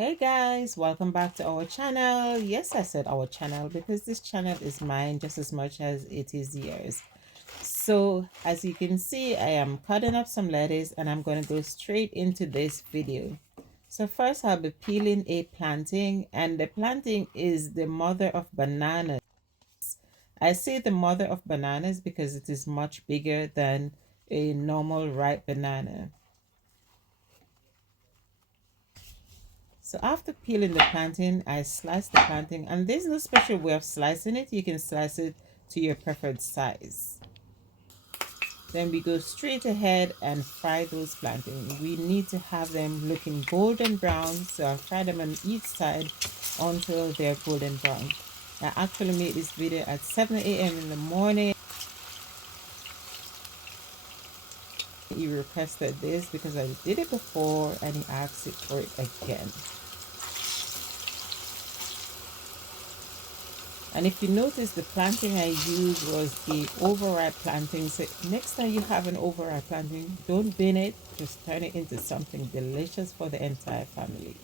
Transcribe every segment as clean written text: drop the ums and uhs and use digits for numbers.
Hey guys, welcome back to our channel. Yes, I said our channel because this channel is mine just as much as it is yours. So as you can see, I am cutting up some lettuce and I'm going to go straight into this video. So first I'll be peeling a plantain, and the plantain is the mother of bananas. I say the mother of bananas because it is much bigger than a normal ripe banana. So after peeling the plantain, I slice the plantain, and there's no special way of slicing it. You can slice it to your preferred size. Then we go straight ahead and fry those plantains. We need to have them looking golden brown, so I'll fry them on each side until they're golden brown. I actually made this video at 7 a.m. in the morning. He requested this because I did it before and he asked it for it again. And if you notice, the plantain I used was the overripe plantain. So next time you have an overripe plantain, don't bin it, just turn it into something delicious for the entire family.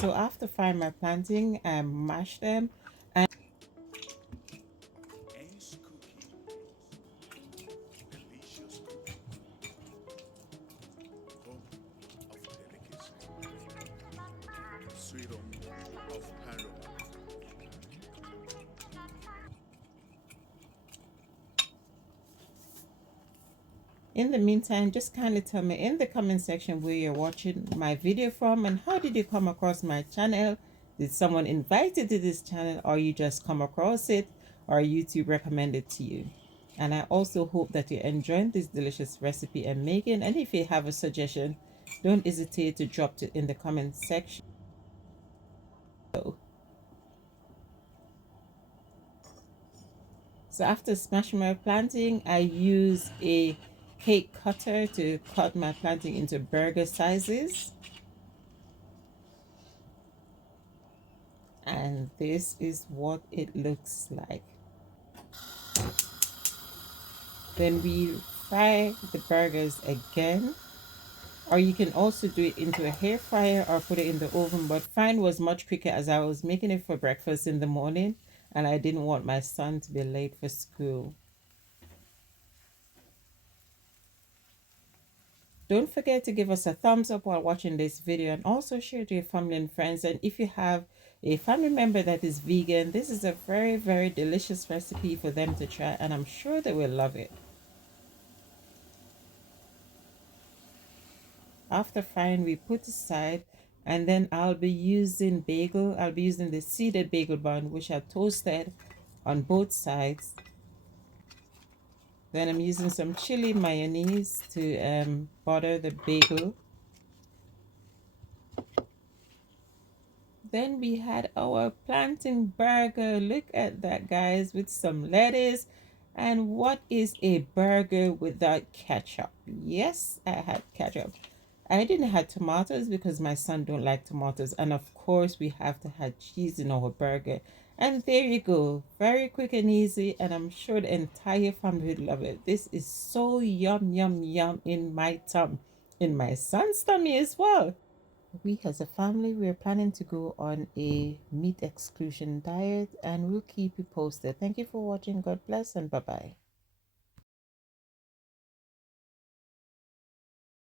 So after frying my plantain, I mash them. And in the meantime, just kindly tell me in the comment section where you're watching my video from and how did you come across my channel. Did someone invite you to this channel, or you just come across it, or YouTube recommended to you? And I also hope that you're enjoying this delicious recipe I'm making. And if you have a suggestion, don't hesitate to drop it in the comment section. So after smashing my plantain, I use a cake cutter to cut my plantain into burger sizes. And this is what it looks like. Then we fry the burgers again, or you can also do it into a hair fryer or put it in the oven, but mine was much quicker as I was making it for breakfast in the morning and I didn't want my son to be late for school. Don't forget to give us a thumbs up while watching this video, and also share to your family and friends. And if you have a family member that is vegan, this is a very delicious recipe for them to try, and I'm sure they will love it. After frying, we put aside, and then I'll be using the seeded bagel bun, which I toasted on both sides. Then I'm using some chili mayonnaise to butter the bagel. Then we had our plantain burger. Look at that, guys, with some lettuce. And what is a burger without ketchup? Yes, I had ketchup. I didn't have tomatoes because my son don't like tomatoes. And of course, we have to have cheese in our burger. And there you go. Very quick and easy. And I'm sure the entire family would love it. This is so yum in my tum. In my son's tummy as well. We as a family, we're planning to go on a meat exclusion diet, and we'll keep you posted. Thank you for watching. God bless and bye-bye.